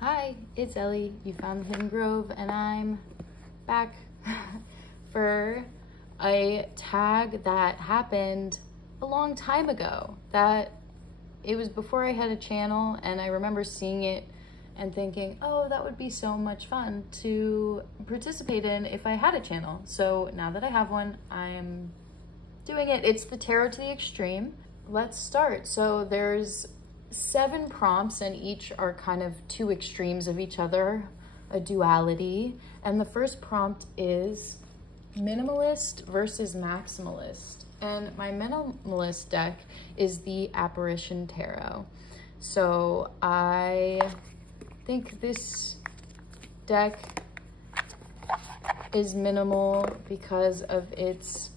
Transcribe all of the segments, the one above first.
Hi, it's Ellie. You found the Hidden Grove, and I'm back for a tag that happened a long time ago. That it was before I had a channel, and I remember seeing it and thinking, oh, that would be so much fun to participate in if I had a channel. So now that I have one, I'm doing it. It's the Tarot to the Extreme. Let's start. So there's 7 prompts, and each are kind of 2 extremes of each other, a duality. And the first prompt is minimalist versus maximalist. And my minimalist deck is the Apparition Tarot. So I think this deck is minimal because of its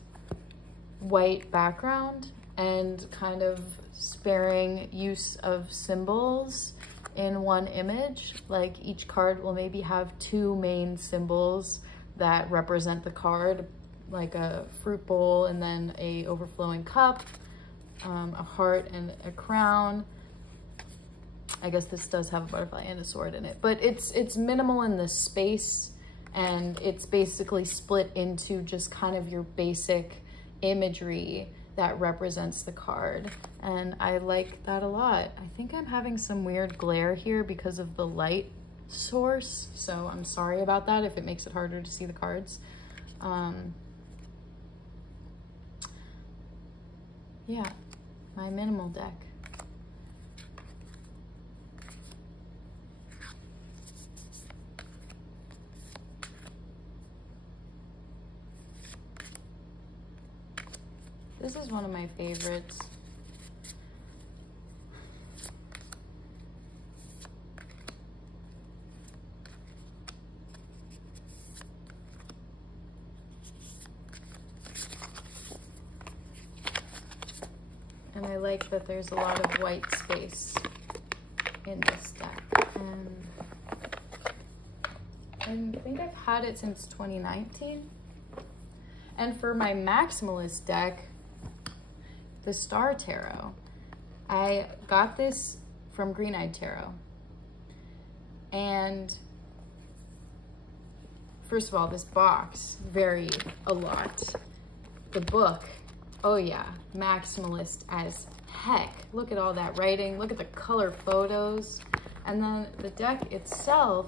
white background and kind of sparing use of symbols in one image. Like each card will maybe have 2 main symbols that represent the card, like a fruit bowl and then a overflowing cup, a heart and a crown. I guess this does have a butterfly and a sword in it, but it's minimal in the space, and it's basically split into just kind of your basic imagery that represents the card. And I like that a lot. I think I'm having some weird glare here because of the light source, so I'm sorry about that if it makes it harder to see the cards. Yeah, my minimal deck. This is one of my favorites. And I like that there's a lot of white space in this deck. And I think I've had it since 2019. And for my maximalist deck, the Star Tarot, I got this from Green Eyed Tarot. And first of all, this box varied a lot. The book, oh yeah, maximalist as heck. Look at all that writing, look at the color photos. And then the deck itself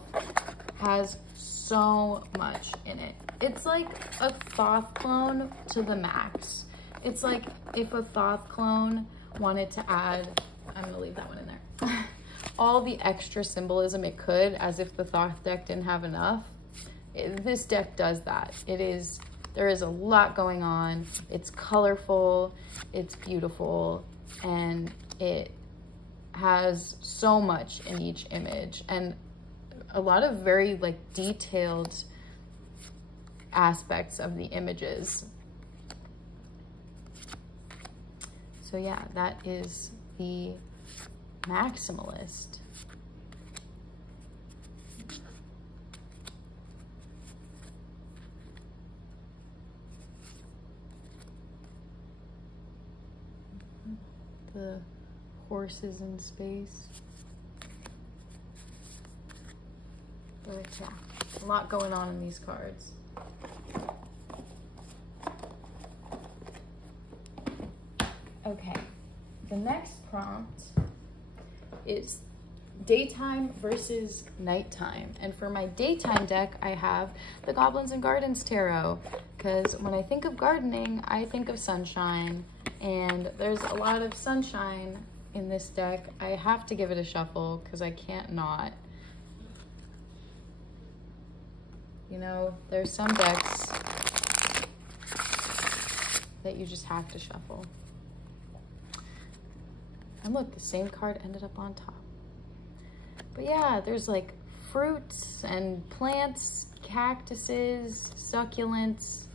has so much in it. It's like a Thoth clone to the max. It's like if a Thoth clone wanted to add, I'm gonna leave that one in there, all the extra symbolism it could, as if the Thoth deck didn't have enough. This deck does that. There is a lot going on. It's colorful, it's beautiful, and it has so much in each image, and a lot of very like detailed aspects of the images. So yeah, that is the maximalist. The horses in space. But yeah, a lot going on in these cards. Okay, the next prompt is daytime versus nighttime. And for my daytime deck, I have the Goblins and Gardens Tarot, because when I think of gardening, I think of sunshine, and there's a lot of sunshine in this deck. I have to give it a shuffle because I can't not. You know, there's some decks that you just have to shuffle. And look, the same card ended up on top. But yeah, there's like fruits and plants, cactuses, succulents,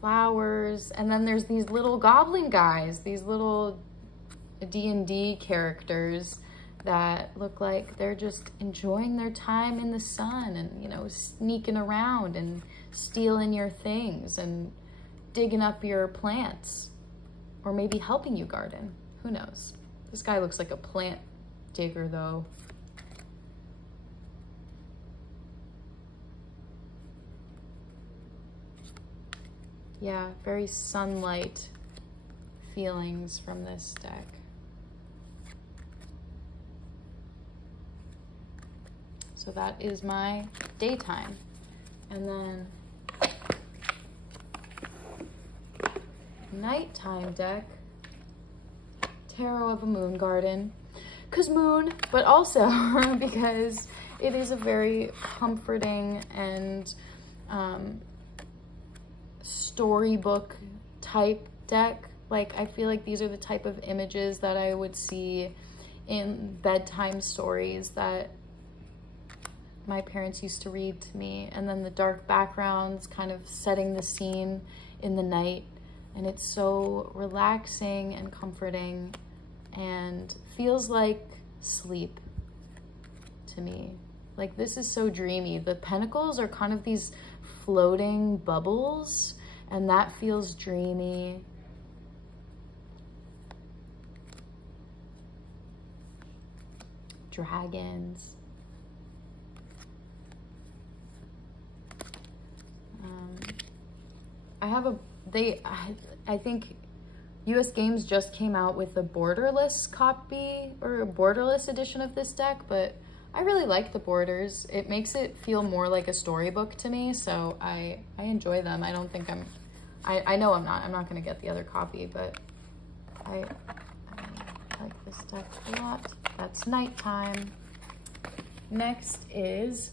flowers, and then there's these little goblin guys, these little D&D characters that look like they're just enjoying their time in the sun and, you know, sneaking around and stealing your things and digging up your plants, or maybe helping you garden. Who knows? This guy looks like a plant digger though. Yeah, very sunlight feelings from this deck. So that is my daytime. And then nighttime deck, Tarot of a Moon Garden. 'Cause moon, but also because it is a very comforting and storybook type deck. Like, I feel like these are the type of images that I would see in bedtime stories that my parents used to read to me. And then the dark backgrounds kind of setting the scene in the night. And it's so relaxing and comforting and feels like sleep to me. Like, this is so dreamy. The pentacles are kind of these floating bubbles, and that feels dreamy. Dragons. I think US Games just came out with a borderless copy or a borderless edition of this deck, but I really like the borders. It makes it feel more like a storybook to me, so I enjoy them. I don't think I know I'm not gonna get the other copy, but I like this deck a lot. That's nighttime. Next is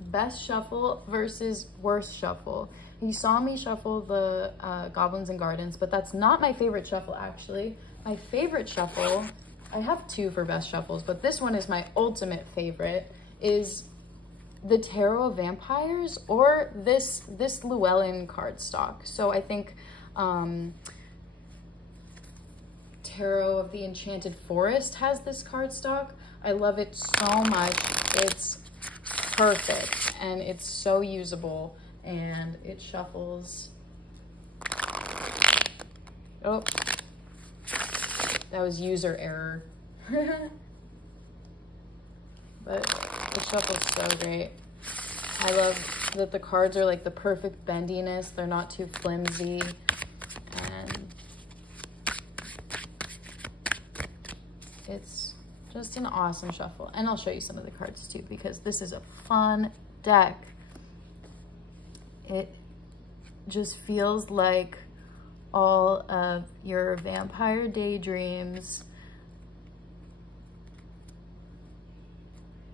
best shuffle versus worst shuffle. You saw me shuffle the Goblins and Gardens, but that's not my favorite shuffle, actually. My favorite shuffle, I have two for best shuffles, but this one is my ultimate favorite, is the Tarot of Vampires or this Llewellyn cardstock. So I think Tarot of the Enchanted Forest has this cardstock. I love it so much. It's perfect and it's so usable. And it shuffles. Oh, that was user error. But it shuffles so great. I love that the cards are like the perfect bendiness. They're not too flimsy. And it's just an awesome shuffle. And I'll show you some of the cards too, because this is a fun deck. It just feels like all of your vampire daydreams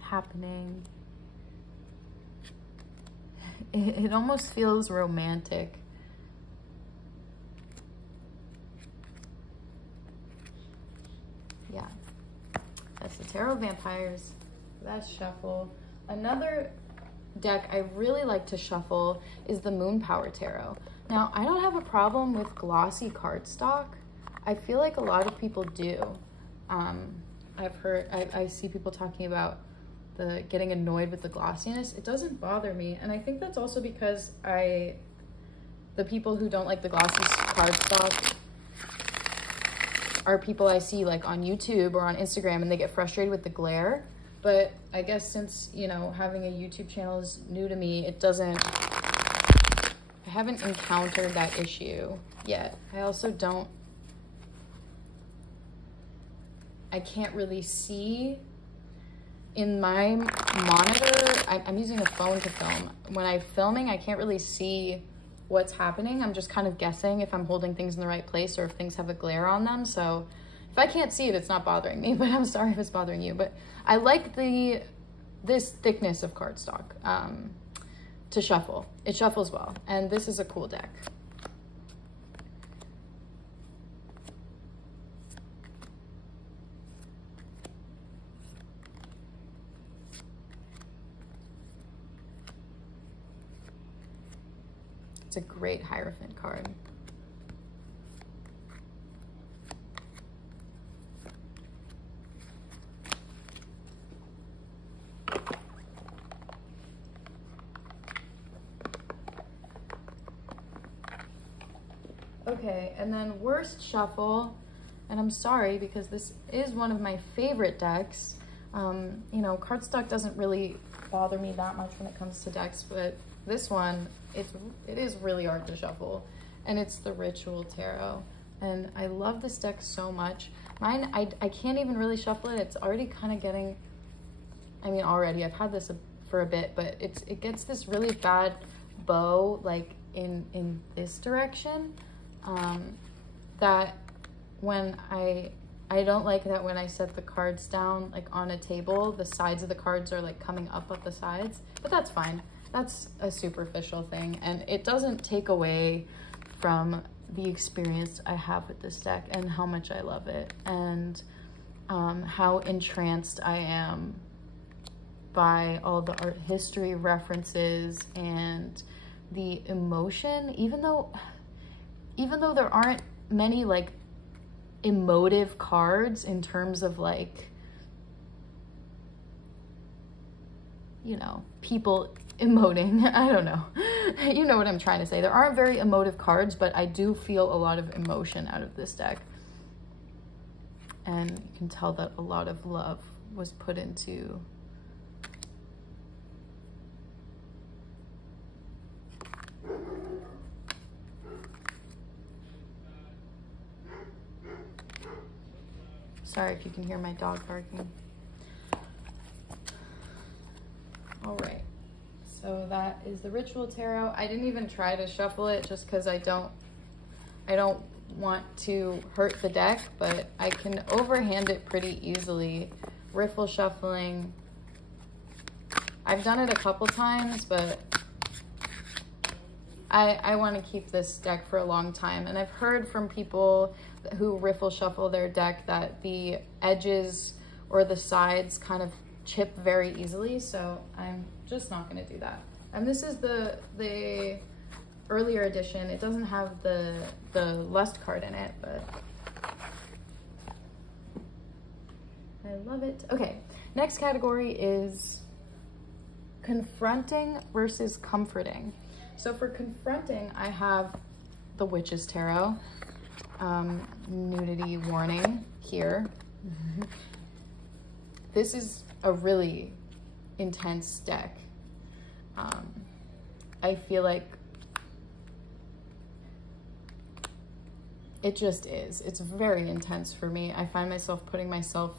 happening. It almost feels romantic. Yeah, that's the Tarot of Vampires. That's shuffle. Another deck I really like to shuffle is the Moon Power Tarot. Now, I don't have a problem with glossy cardstock. I feel like a lot of people do. I see people talking about getting annoyed with the glossiness. It doesn't bother me, and I think that's also because the people who don't like the glossy cardstock are people I see like on YouTube or on Instagram, and they get frustrated with the glare. But I guess since, you know, having a YouTube channel is new to me, I haven't encountered that issue yet. I also I can't really see in my monitor. I'm using a phone to film. When I'm filming, I can't really see what's happening. I'm just kind of guessing if I'm holding things in the right place or if things have a glare on them. So if I can't see it, it's not bothering me, but I'm sorry if it's bothering you. But I like this thickness of cardstock to shuffle. It shuffles well, and this is a cool deck. It's a great Hierophant card. Okay, and then worst shuffle, and I'm sorry because this is one of my favorite decks. You know, cardstock doesn't really bother me that much when it comes to decks, but this one, it is really hard to shuffle. and it's the Ritual Tarot. And I love this deck so much. Mine, I can't even really shuffle it. It's already kind of getting, I mean, already, I've had this for a bit, but it gets this really bad bow, like in this direction, that when I don't like that when I set the cards down like on a table, the sides of the cards are like coming up the sides, but that's fine. That's a superficial thing, and it doesn't take away from the experience I have with this deck and how much I love it, and how entranced I am by all the art history references and the emotion, even though there aren't many like emotive cards in terms of like, you know, people emoting. I don't know. You know what I'm trying to say. There aren't very emotive cards, but I do feel a lot of emotion out of this deck. And you can tell that a lot of love was put into sorry if you can hear my dog barking. All right, so that is the Ritual Tarot. I didn't even try to shuffle it just because I don't want to hurt the deck, but I can overhand it pretty easily. Riffle shuffling. I've done it a couple times, but I want to keep this deck for a long time. And I've heard from people who riffle shuffle their deck that the edges or the sides kind of chip very easily, so I'm just not going to do that. And this is the earlier edition. It doesn't have the Lust card in it, but I love it. Okay, next category is confronting versus comforting. So for confronting, I have the Witch's Tarot. Nudity warning here. This is a really intense deck. I feel like it just is. It's very intense for me. I find myself putting myself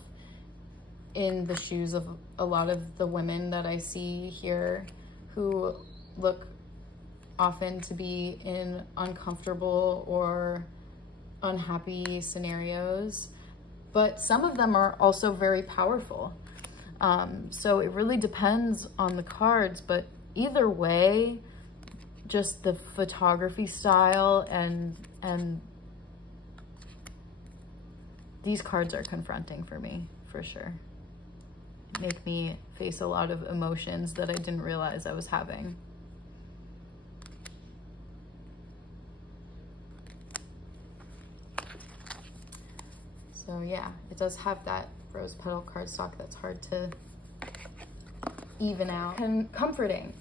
in the shoes of a lot of the women that I see here who look often to be in uncomfortable or unhappy scenarios, but some of them are also very powerful. So it really depends on the cards, but either way, just the photography style and these cards are confronting for me, for sure. Make me face a lot of emotions that I didn't realize I was having. So yeah, it does have that rose petal cardstock that's hard to even out. And comforting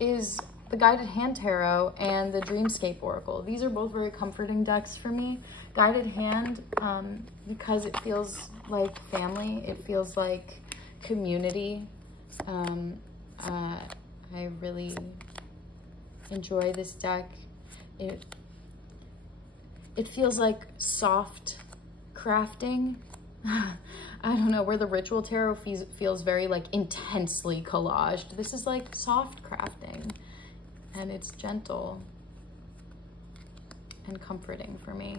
is the Guided Hand Tarot and the Dreamscape Oracle. These are both very comforting decks for me. Guided Hand, because it feels like family, it feels like community. I really enjoy this deck. It feels like soft crafting. I don't know, where the Ritual Tarot feels very like intensely collaged. This is like soft crafting, and it's gentle and comforting for me.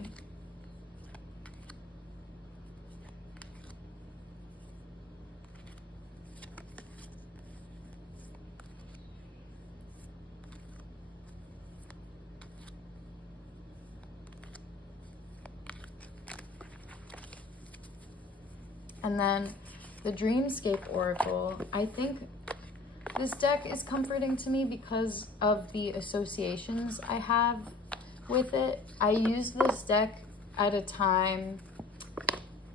And then the Dreamscape Oracle, I think this deck is comforting to me because of the associations I have with it. I used this deck at a time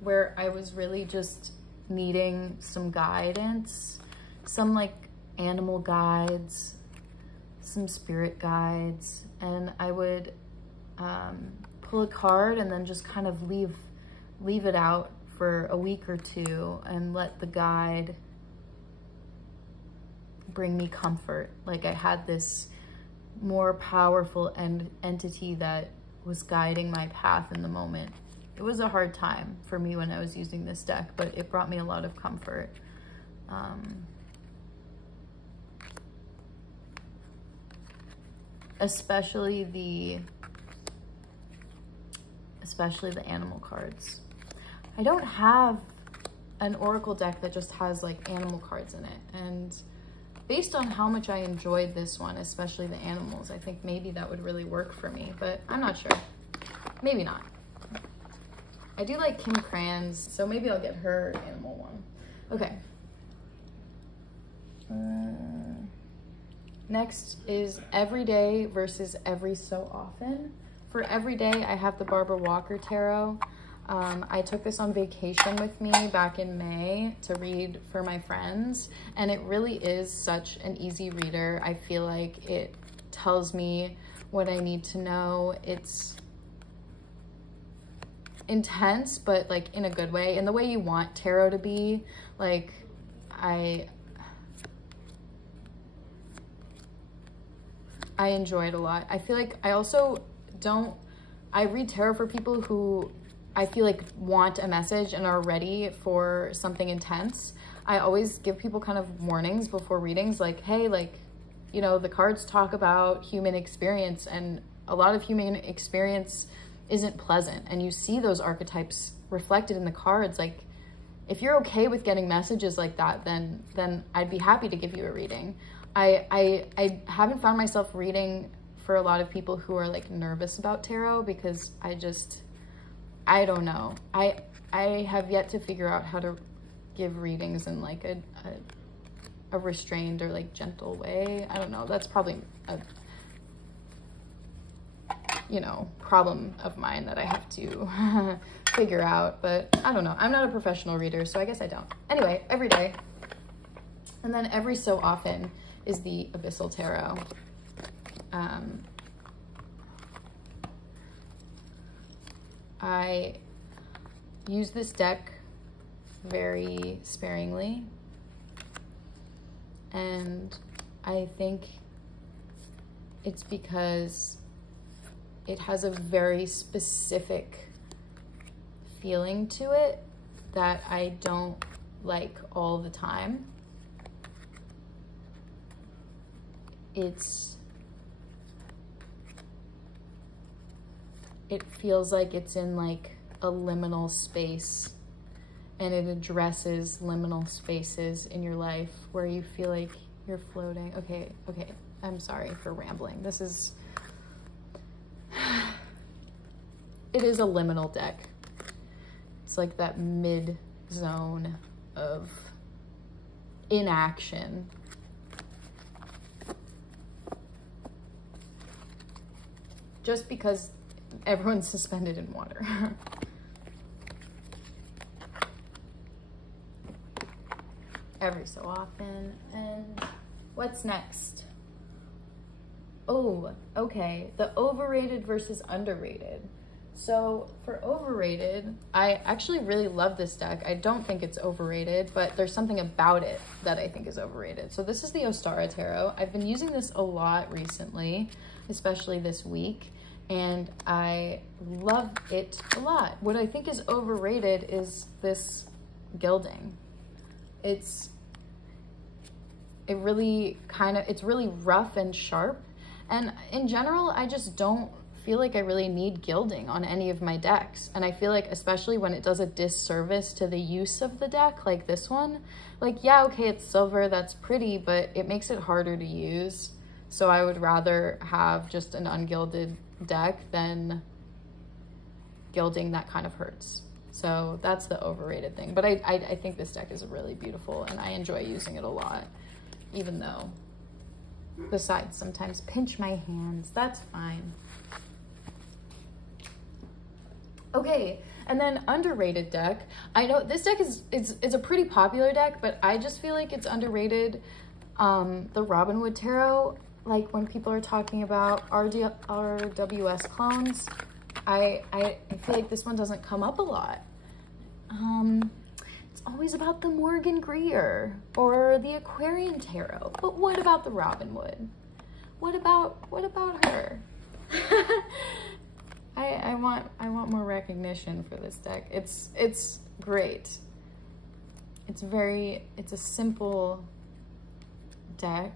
where I was really just needing some guidance, some like animal guides, some spirit guides, and I would pull a card and then just kind of leave it out for a week or two and let the guide bring me comfort. Like I had this more powerful entity that was guiding my path in the moment. It was a hard time for me when I was using this deck, but it brought me a lot of comfort. Especially the animal cards. I don't have an oracle deck that just has like animal cards in it, and based on how much I enjoyed this one, especially the animals, I think maybe that would really work for me, but I'm not sure. Maybe not. I do like Kim Kranz, so maybe I'll get her animal one. Okay. Next is Everyday versus Every So Often. For Everyday, I have the Barbara Walker Tarot. I took this on vacation with me back in May to read for my friends, and it really is such an easy reader. I feel like it tells me what I need to know. It's intense, but like in a good way, in the way you want tarot to be. Like, I enjoy it a lot. I feel like I also I read tarot for people who I feel like want a message and are ready for something intense. I always give people kind of warnings before readings, like, hey, like, you know, the cards talk about human experience, and a lot of human experience isn't pleasant, and you see those archetypes reflected in the cards. Like, if you're okay with getting messages like that, then I'd be happy to give you a reading. I haven't found myself reading for a lot of people who are like nervous about tarot, because I don't know. I have yet to figure out how to give readings in like a restrained or like gentle way. I don't know. That's probably a, you know, problem of mine that I have to figure out, but I don't know. I'm not a professional reader, so I guess I don't. Anyway, Everyday. And then Every So Often is the Abyssal Tarot. I use this deck very sparingly, and I think it's because it has a very specific feeling to it that I don't like all the time. It feels like it's in like a liminal space, and it addresses liminal spaces in your life where you feel like you're floating. Okay, I'm sorry for rambling. It is a liminal deck. It's like that mid zone of inaction. Just because everyone's suspended in water. Every so often. And what's next? Oh, okay. The overrated versus underrated. So for overrated, I actually really love this deck. I don't think it's overrated, but there's something about it that I think is overrated. So this is the Ostara Tarot. I've been using this a lot recently, especially this week, and I love it a lot. What I think is overrated is this gilding. It's really rough and sharp. And in general, I just don't feel like I really need gilding on any of my decks. And I feel like, especially when it does a disservice to the use of the deck, like this one, like, yeah, okay, it's silver, that's pretty, but it makes it harder to use. So I would rather have just an ungilded deck than gilding that kind of hurts. So that's the overrated thing. But I think this deck is really beautiful, and I enjoy using it a lot, even though, besides sometimes pinch my hands, that's fine. Okay, and then underrated deck. I know this deck is a pretty popular deck, but I just feel like it's underrated. The Robinwood Tarot, like when people are talking about RWS clones, I feel like this one doesn't come up a lot. It's always about the Morgan Greer or the Aquarian Tarot, but what about the Robinwood? What about her? I want more recognition for this deck. It's great. It's a simple deck.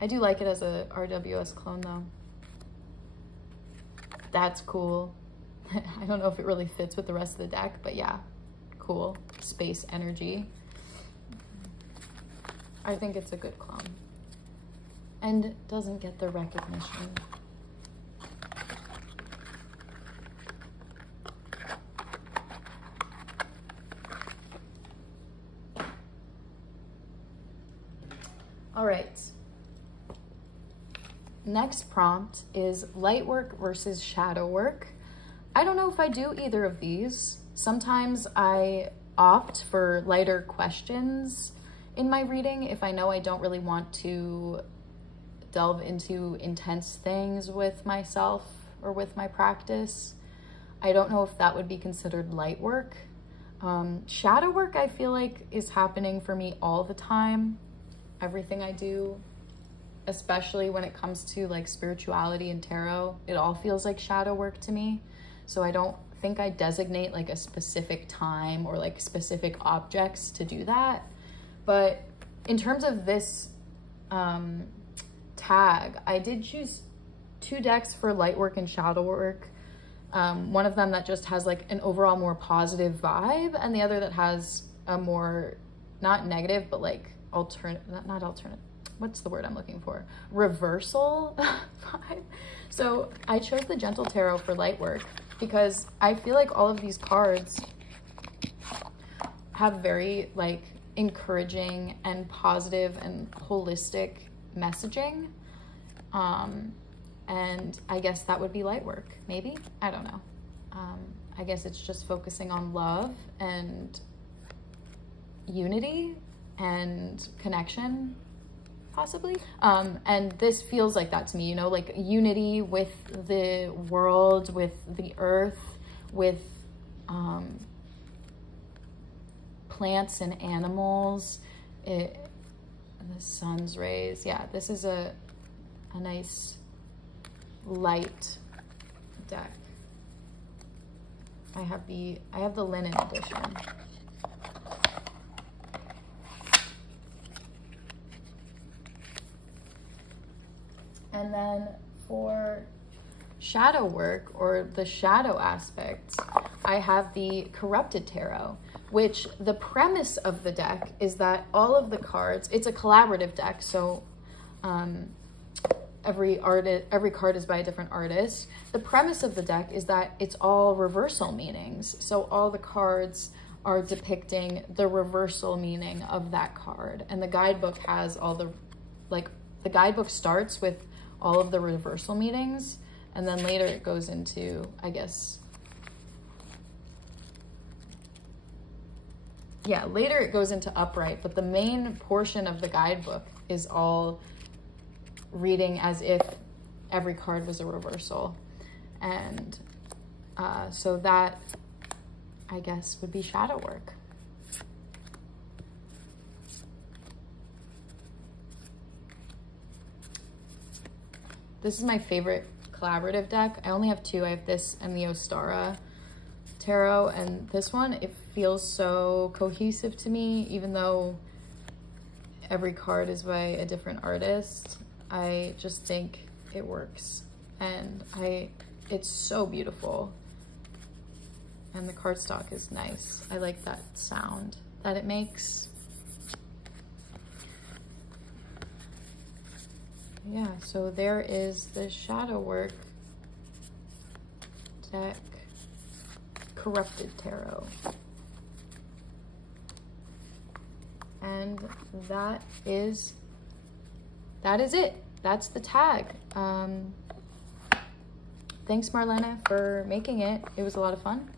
I do like it as a RWS clone though. That's cool. I don't know if it really fits with the rest of the deck, but yeah, cool. Space energy. I think it's a good clone. And doesn't get the recognition. All right. Next prompt is light work versus shadow work. I don't know if I do either of these. Sometimes I opt for lighter questions in my reading if I know I don't really want to delve into intense things with myself or with my practice. I don't know if that would be considered light work. Shadow work, I feel like, is happening for me all the time. Everything I do, especially when it comes to like spirituality and tarot, it all feels like shadow work to me. So I don't think I designate like a specific time or like specific objects to do that. But in terms of this tag, I did choose 2 decks for light work and shadow work. One of them that just has like an overall more positive vibe, and the other that has a more, not negative, but like not alternate, what's the word I'm looking for? Reversal vibe. So I chose the Gentle Tarot for light work because I feel like all of these cards have very like encouraging and positive and holistic messaging. And I guess that would be light work, maybe? I don't know. I guess it's just focusing on love and unity and connection, possibly. And this feels like that to me, you know, like unity with the world, with the earth, with plants and animals, the sun's rays. Yeah, this is a nice light deck. I have the linen edition. And then for shadow work, or the shadow aspects, I have the Corrupted Tarot, which the premise of the deck is that all of the cards, it's a collaborative deck, so every card is by a different artist. The premise of the deck is that it's all reversal meanings. So all the cards are depicting the reversal meaning of that card. And the guidebook has all the, like, the guidebook starts with all of the reversal meanings, and then later it goes into, I guess, yeah, later it goes into upright, but the main portion of the guidebook is all reading as if every card was a reversal. And so that, I guess, would be shadow work. This is my favorite collaborative deck. I only have 2. I have this and the Ostara Tarot, and this one, it feels so cohesive to me, even though every card is by a different artist. I just think it works, and it's so beautiful, and the cardstock is nice. I like that sound that it makes. Yeah, so there is the shadow work deck, Corrupted Tarot. And that is it. That's the tag. Thanks, Marlena, for making it. It was a lot of fun.